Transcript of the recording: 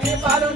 preparou.